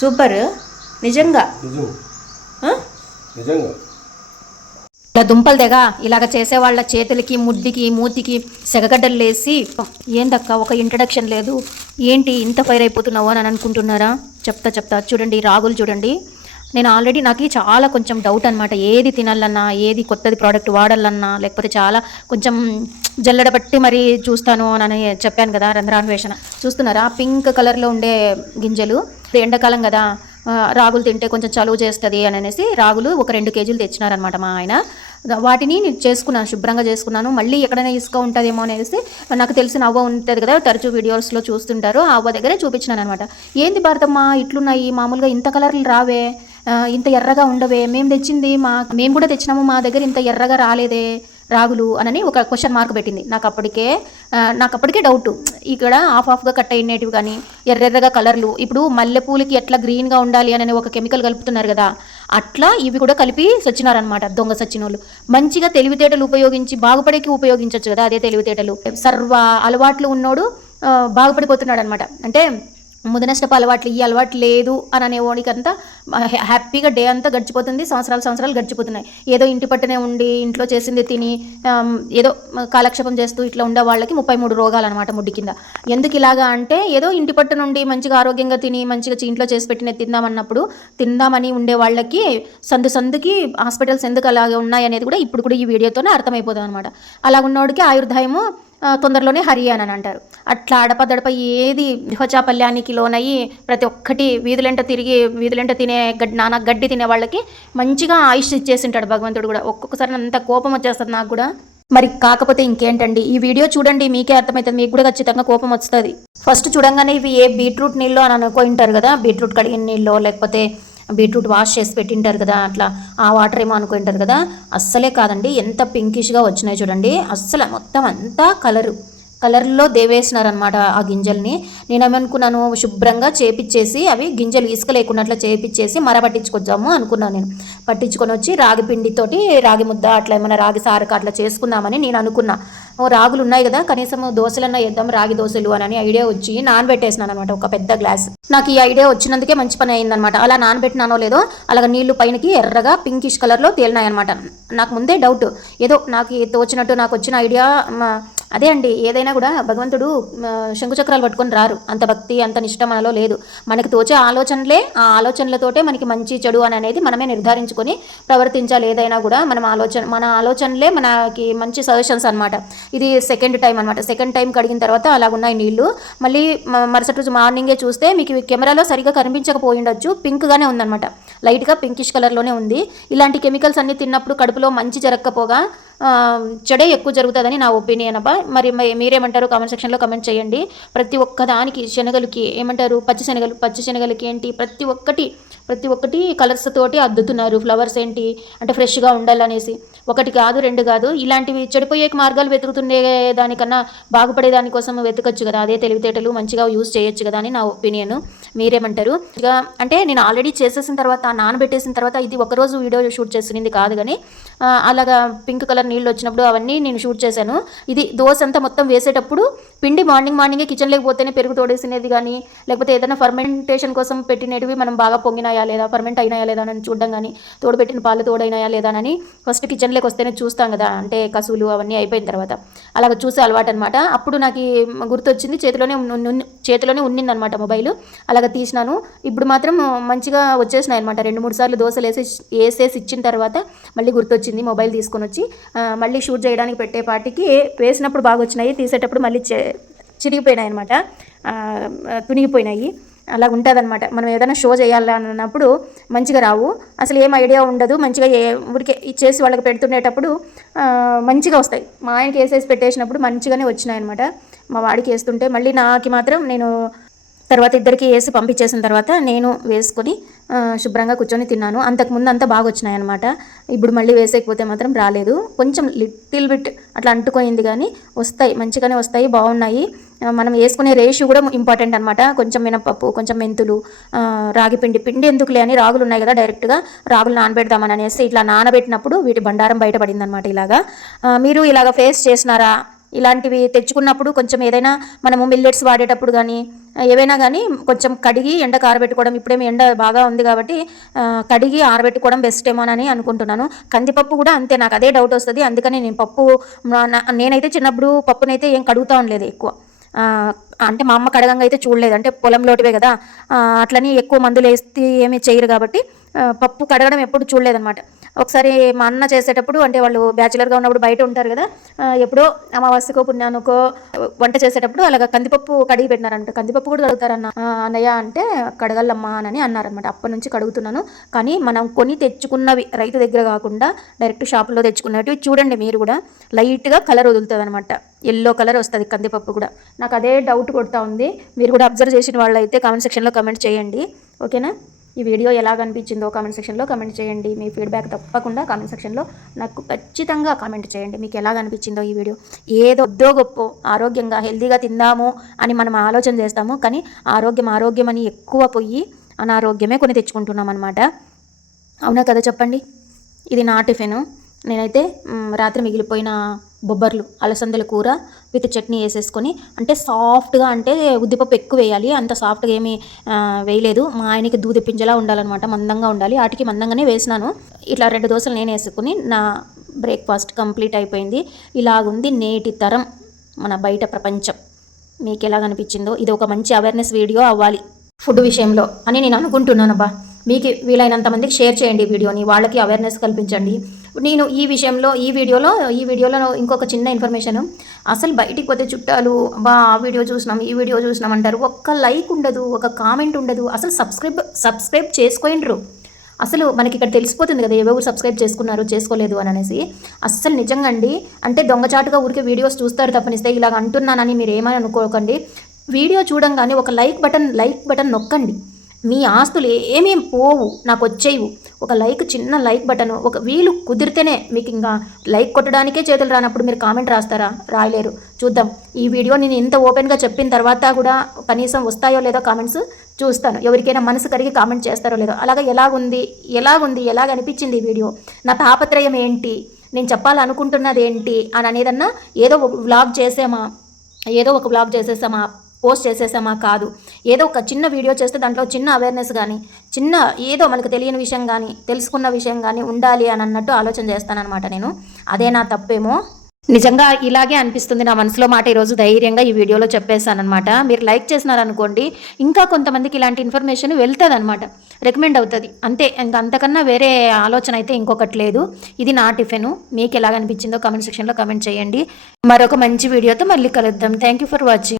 Super నిజంగా నిజంగా ఇలా దుంపలు తెగ ఇలాగ చేసేవాళ్ళ చేతులకి ముడ్డికి మూతికి సెగగడ్డలు లేసి ఏందక్క ఒక ఇంట్రడక్షన్ లేదు ఏంటి ఇంత ఫైర్ అయిపోతున్నావు అని అనుకుంటున్నారా? చెప్తా చూడండి రాగులు చూడండి. నేను ఆల్రెడీ నాకు చాలా కొంచెం డౌట్ అనమాట, ఏది తినాలన్నా ఏది కొత్తది ప్రోడక్ట్ వాడాలన్నా లేకపోతే చాలా కొంచెం జల్లెడ బట్టి మరీ చూస్తాను అని చెప్పాను కదా. రంధ్రాన్వేషణ చూస్తున్నారా, పింక్ కలర్లో ఉండే గింజలు. ఎండాకాలం కదా, రాగులు తింటే కొంచెం చలువ చేస్తుంది అని అనేసి రాగులు ఒక 2 కేజీలు తెచ్చినారనమాట మా ఆయన. వాటిని నేను చేసుకున్నాను, శుభ్రంగా చేసుకున్నాను. మళ్ళీ ఎక్కడైనా ఇసుక ఉంటుందేమో అనేసి నాకు తెలిసిన అవ్వ ఉంటుంది కదా, తరచూ వీడియోస్లో చూస్తుంటారు, ఆ అవ్వ దగ్గరే చూపించినాను అనమాట. ఏంది భారతమ్మ ఇట్లున్నాయి, మామూలుగా ఇంత కలర్లు రావే, ఇంత ఎర్రగా ఉండవే, మేము కూడా తెచ్చినాము, మా దగ్గర ఇంత ఎర్రగా రాలేదే రాగులు అని ఒక క్వశ్చన్ మార్క్ పెట్టింది. నాకు అప్పటికే డౌట్, ఇక్కడ ఆఫ్గా కట్ అయినవి కానీ ఎర్రెర్రగా కలర్లు. ఇప్పుడు మల్లెపూలకి ఎట్లా గ్రీన్గా ఉండాలి అని ఒక కెమికల్ కలుపుతున్నారు కదా, అట్లా ఇవి కూడా కలిపి సచ్చినారనమాట. దొంగ సచ్చినోళ్ళు మంచిగా తెలివితేటలు ఉపయోగించి బాగుపడేకి ఉపయోగించవచ్చు కదా, అదే తెలివితేటలు. సర్వ అలవాట్లు ఉన్నోడు బాగుపడిపోతున్నాడు అనమాట. అంటే ముదనష్టపు అలవాట్లు, ఈ అలవాటు లేదు అని అనేవాడికంతా హ్యాపీగా డే అంతా గడిచిపోతుంది, సంవత్సరాలు గడిచిపోతున్నాయి. ఏదో ఇంటి పట్టునే ఉండి ఇంట్లో చేసింది తిని ఏదో కాలక్షేపం చేస్తూ ఇట్లా ఉండే వాళ్ళకి 33 రోగాలు అనమాట ముడ్డి కింద. ఎందుకు ఇలాగా అంటే, ఏదో ఇంటి పట్టు నుండి మంచిగా ఆరోగ్యంగా తిని మంచిగా ఇంట్లో చేసి పెట్టిన తిందామని ఉండే వాళ్ళకి సందుకి హాస్పిటల్స్ ఎందుకు అలాగే ఉన్నాయి అనేది కూడా ఇప్పుడు కూడా ఈ వీడియోతోనే అర్థమైపోతుంది అనమాట. అలా ఉన్నోడికి ఆయుర్దాయము తొందరలోనే హరియానా అని అంటారు. అట్లా అడపదడప ఏది హోచాపల్యానికి లోనయ్యి ప్రతి ఒక్కటి వీధులెంట తినే నానా గడ్డి తినే వాళ్ళకి మంచిగా ఆయుష్ ఇచ్చేసింటాడు భగవంతుడు కూడా. ఒక్కొక్కసారి అంత కోపం వచ్చేస్తుంది నాకు కూడా. మరి కాకపోతే ఇంకేంటండి, ఈ వీడియో చూడండి మీకే అర్థమవుతుంది, మీకు కూడా ఖచ్చితంగా కోపం వస్తుంది. ఫస్ట్ చూడంగానే ఇవి బీట్రూట్ నీళ్ళు అని అనుకుంటారు కదా, బీట్రూట్ కడిగిన నీళ్ళు లేకపోతే బీట్రూట్ వాష్ చేసి పెట్టింటారు కదా, అట్లా ఆ వాటర్ ఏమో అనుకుంటారు కదా. అస్సలే కాదండి, ఎంత పింకిష్గా వచ్చినాయి చూడండి. అస్సలు మొత్తం అంతా కలర్లో దేవేసినారనమాట ఆ గింజల్ని. నేనేమనుకున్నాను, శుభ్రంగా చేపిచ్చేసి అవి గింజలు ఇసుక లేకుండా అట్లా చేపిచ్చేసి పట్టించుకొద్దాము అనుకున్నాను. నేను పట్టించుకొని వచ్చి రాగి పిండితోటి రాగి ముద్ద అట్లా ఏమైనా రాగి సారక అట్లా చేసుకుందామని నేను అనుకున్నా. రాగులు ఉన్నాయి కదా, కనీసం దోశలన్నా వేద్దాం రాగి దోశలు అని ఐడియా వచ్చి నానబెట్టేసినాను అనమాట ఒక పెద్ద గ్లాస్. నాకు ఈ ఐడియా వచ్చినందుకే మంచి పని అయిందనమాట. అలా నానబెట్టినానో లేదో అలాగ నీళ్లు పైనకి ఎర్రగా పింకిష్ కలర్లో తేలినాయనమాట. నాకు ముందే డౌట్, ఏదో నాకు తోచినట్టు నాకు వచ్చిన ఐడియా అదే అండి. ఏదైనా కూడా భగవంతుడు శంకుచక్రాలు పట్టుకొని రారు, అంత భక్తి అంత నిష్ట మనలో లేదు. మనకి తోచే ఆలోచనలే, ఆ ఆలోచనలతోటే మనకి మంచి చెడు అని అనేది మనమే నిర్ధారించుకొని ప్రవర్తించాలి. ఏదైనా కూడా మన ఆలోచనలే మనకి మంచి సజెషన్స్ అనమాట. ఇది సెకండ్ టైం కడిగిన తర్వాత అలాగున్నాయి నీళ్లు. మళ్ళీ మరుసటి రోజు మార్నింగే చూస్తే మీకు కెమెరాలో సరిగా కనిపించకపోయిండొచ్చు, పింక్గానే ఉందన్నమాట, లైట్గా పింకిష్ కలర్లోనే ఉంది. ఇలాంటి కెమికల్స్ అన్ని తిన్నప్పుడు కడుపులో మంచి జరగకపోగా చెడే ఎక్కువ జరుగుతుందని నా ఒపీనియన్ అబ్బా. మరి మీరేమంటారు కామెంట్ సెక్షన్లో కమెంట్ చేయండి. ప్రతి ఒక్క దానికి శనగలకి ఏమంటారు, పచ్చి శనగలకి ఏంటి ప్రతి ఒక్కటి కలర్స్ తోటి అద్దుతున్నారు. ఫ్లవర్స్ ఏంటి అంటే ఫ్రెష్గా ఉండాలనేసి 1 కాదు 2 కాదు, ఇలాంటివి చెడిపోయే మార్గాలు వెతుకుతుండే దానికన్నా బాగుపడే దానికోసం వెతకచ్చు కదా. అదే తెలివితేటలు మంచిగా యూజ్ చేయొచ్చు కదా అని నా ఒపీనియన్. మీరేమంటారు? ఇక అంటే నేను ఆల్రెడీ చేసేసిన తర్వాత నానబెట్టేసిన తర్వాత ఇది ఒకరోజు వీడియో షూట్ చేసింది కాదు కానీ అలాగా పింక్ కలర్ నీళ్ళు వచ్చినప్పుడు అవన్నీ నేను షూట్ చేశాను. ఇది దోశ అంతా మొత్తం వేసేటప్పుడు పిండి మార్నింగే కిచెన్లోకి పోతేనే పెరుగు తోడేసినది కానీ లేకపోతే ఏదైనా ఫర్మెంటేషన్ కోసం పెట్టినవి మనం బాగా పొంగినాయా లేదా, ఫర్మెంట్ అయినాయా లేదా అని చూడడం కానీ, తోడుపెట్టిన పాలు తోడైనాయా లేదా అని ఫస్ట్ కిచెన్లోకి వస్తేనే చూస్తాం కదా, అంటే కసువులు అవన్నీ అయిపోయిన తర్వాత అలాగ చూసే అలవాటు అనమాట. అప్పుడు నాకు గుర్తొచ్చింది, చేతిలోనే ఉన్నిందనమాట మొబైల్, అలాగ తీసినాను. ఇప్పుడు మాత్రం మంచిగా వచ్చేసినాయి అనమాట. 2-3 సార్లు దోశలు వేసేసి ఇచ్చిన తర్వాత మళ్ళీ గుర్తొచ్చింది, మొబైల్ తీసుకొని వచ్చి మళ్ళీ షూట్ చేయడానికి పెట్టేపాటికి వేసినప్పుడు బాగా వచ్చినాయి, తీసేటప్పుడు మళ్ళీ చిరిగిపోయినాయి అనమాట, తునిగిపోయినాయి. అలా ఉంటుంది అనమాట. మనం ఏదైనా షో చేయాలన్నప్పుడు మంచిగా రావు, అసలు ఏం ఐడియా ఉండదు. మంచిగా ఊరికే ఇచ్చేసి వాళ్ళకి పెడుతుండేటప్పుడు మంచిగా వస్తాయి. మా ఆయనకి వేసేసి పెట్టేసినప్పుడు మంచిగానే వచ్చినాయి అనమాట. మా వాడికి వేస్తుంటే మళ్ళీ నాకు మాత్రం నేను తర్వాత ఇద్దరికి వేసి పంపించేసిన తర్వాత నేను వేసుకొని శుభ్రంగా కూర్చొని తిన్నాను. అంతకుముందు అంతా బాగా వచ్చినాయి అనమాట. ఇప్పుడు మళ్ళీ వేసేకపోతే మాత్రం రాలేదు, కొంచెం లిటిల్ బిట్ అట్లా అంటుకోయింది కానీ మంచిగానే వస్తాయి, బాగున్నాయి. మనం వేసుకునే రేషియో కూడా ఇంపార్టెంట్ అనమాట. కొంచెం మినపప్పు, కొంచెం మెంతులు, రాగి పిండి ఎందుకులే అని రాగులు ఉన్నాయి కదా, డైరెక్ట్గా రాగులు నానబెడదామని అనేసి ఇట్లా నానబెట్టినప్పుడు వీటి బండారం బయటపడింది అనమాట. మీరు ఇలాగ ఫేస్ చేసినారా? ఇలాంటివి తెచ్చుకున్నప్పుడు కొంచెం ఏదైనా మనము మిల్లెట్స్ వాడేటప్పుడు కానీ ఏవైనా కానీ కొంచెం కడిగి ఎండకు ఆరబెట్టుకోవడం. ఇప్పుడేమి ఎండ బాగా ఉంది కాబట్టి కడిగి ఆరబెట్టుకోవడం బెస్ట్ ఏమోనని అనుకుంటున్నాను. కందిపప్పు కూడా అంతే, నాకు అదే డౌట్ వస్తుంది. అందుకని నేను పప్పు నేనైతే చిన్నప్పుడు పప్పునైతే ఏం కడుగుతా ఉండలేదు ఎక్కువ. అంటే మా అమ్మ కడగంగా అయితే చూడలేదు, అంటే పొలంలోటివే కదా, అట్లని ఎక్కువ మందులు వేస్తే ఏమీ చేయరు కాబట్టి పప్పు కడగడం ఎప్పుడు చూడలేదన్నమాట. ఒకసారి మా అన్న చేసేటప్పుడు, అంటే వాళ్ళు బ్యాచులర్గా ఉన్నప్పుడు బయట ఉంటారు కదా, ఎప్పుడో అమావాస్యకో పుణ్యానికో వంట చేసేటప్పుడు అలాగ కందిపప్పు కడిగి పెట్టినారంట. కందిపప్పు కూడా కడుగుతారన్న అన్నయ్య అంటే కడగల్లమ్మా అని అన్నారనమాట. అప్పటి నుంచి కడుగుతున్నాను. కానీ మనం కొని తెచ్చుకున్నవి రైతు దగ్గర కాకుండా డైరెక్ట్ షాపులో తెచ్చుకున్నవి చూడండి, మీరు కూడా లైట్గా కలర్ వదులుతుంది అనమాట, ఎల్లో కలర్ వస్తుంది కందిపప్పు కూడా. నాకు అదే డౌట్ కొడతా ఉంది. మీరు కూడా అబ్జర్వ్ చేసిన వాళ్ళు అయితే కామెంట్ సెక్షన్లో కామెంట్ చేయండి, ఓకేనా? ఈ వీడియో ఎలా అనిపించిందో కామెంట్ సెక్షన్లో కామెంట్ చేయండి. మీ ఫీడ్బ్యాక్ తప్పకుండా కామెంట్ సెక్షన్లో నాకు ఖచ్చితంగా కామెంట్ చేయండి. మీకు ఎలా అనిపించిందో ఈ వీడియో. ఏదో గొప్ప ఆరోగ్యంగా హెల్తీగా తిందాము అని మనం ఆలోచన చేస్తాము, కానీ ఆరోగ్యం అని ఎక్కువ పోయి అనారోగ్యమే కొని తెచ్చుకుంటున్నాం అనమాట. అవునా కదా చెప్పండి? ఇది నా టిఫిన్. నేనైతే రాత్రి మిగిలిపోయిన బొబ్బర్లు, అలసందల కూర విత్ చట్నీ వేసేసుకొని, అంటే సాఫ్ట్గా, అంటే ఉద్దిపప్పు ఎక్కువ వేయాలి, అంత సాఫ్ట్గా ఏమీ వేయలేదు. మా ఆయనకి దూది పింజలా ఉండాలన్నమాట, మందంగా ఉండాలి. వాటికి మందంగానే వేసినాను. ఇట్లా 2 దోశలు నేను వేసుకుని నా బ్రేక్ఫాస్ట్ కంప్లీట్ అయిపోయింది. ఇలాగుంది నేటి తరం మన బయట ప్రపంచం. మీకు ఎలా అనిపించిందో? ఇది ఒక మంచి అవేర్నెస్ వీడియో అవ్వాలి ఫుడ్ విషయంలో అని నేను అనుకుంటున్నానబ్బా. మీకు వీలైనంత మందికి షేర్ చేయండి వీడియోని, వాళ్ళకి అవేర్నెస్ కల్పించండి. నేను ఈ వీడియోలో ఇంకొక చిన్న ఇన్ఫర్మేషన్. అసలు బయటికి పోతే చుట్టాలు బా ఆ వీడియో చూసినాం అంటారు. ఒక్క లైక్ ఉండదు, ఒక కామెంట్ ఉండదు, అసలు సబ్స్క్రైబ్ చేసుకోండ్రు. అసలు మనకి ఇక్కడ తెలిసిపోతుంది కదా ఎవరు సబ్స్క్రైబ్ చేసుకున్నారు చేసుకోలేదు అని అనేసి. అస్సలు నిజంగా అండి, అంటే దొంగచాటుగా ఊరికే వీడియోస్ చూస్తారు తప్పనిస్తే ఇలాగ అంటున్నానని మీరు ఏమని అనుకోకండి. వీడియో చూడంగానే ఒక లైక్ బటన్ నొక్కండి. మీ ఆస్తులు ఏమేం పోవు, నాకు వచ్చేవు. ఒక చిన్న లైక్ బటన్, ఒక వీలు కుదిరితేనే. మీకు ఇంకా లైక్ కొట్టడానికే చేతులు రానప్పుడు మీరు కామెంట్ రాస్తారా? రాయలేరు. చూద్దాం. ఈ వీడియో నేను ఇంత ఓపెన్గా చెప్పిన తర్వాత కూడా కనీసం వస్తాయో లేదో కామెంట్స్ చూస్తాను. ఎవరికైనా మనసు కరిగి కామెంట్ చేస్తారో లేదో. అలాగే ఎలాగ అనిపించింది ఈ వీడియో, నా తాపత్రయం ఏంటి, నేను చెప్పాలనుకుంటున్నది ఏంటి అని అనేదన్నా ఏదో ఒక వ్లాగ్ చేసేసామా, పోస్ట్ చేసేసామా? కాదు. ఏదో ఒక చిన్న వీడియో చేస్తే దాంట్లో చిన్న అవేర్నెస్ కానీ, చిన్న ఏదో మనకు తెలియని విషయం కానీ, తెలుసుకున్న విషయం కానీ ఉండాలి అని అన్నట్టు ఆలోచన చేస్తానన్నమాట నేను. అదే నా తప్పేమో. నిజంగా ఇలాగే అనిపిస్తుంది నా మనసులో మాట. ఈరోజు ధైర్యంగా ఈ వీడియోలో చెప్పేశానమాట. మీరు లైక్ చేసినారనుకోండి, ఇంకా కొంతమందికి ఇలాంటి ఇన్ఫర్మేషన్ వెళ్తుంది అనమాట, రికమెండ్ అవుతుంది. అంతే, ఇంకా అంతకన్నా వేరే ఆలోచన అయితే ఇంకొకటి లేదు. ఇది నా టిఫిన్. మీకు ఎలాగనిపించిందో కామెంట్ సెక్షన్లో కామెంట్ చేయండి. మరొక మంచి వీడియోతో మళ్ళీ కలుద్దాం. Thank you for watching.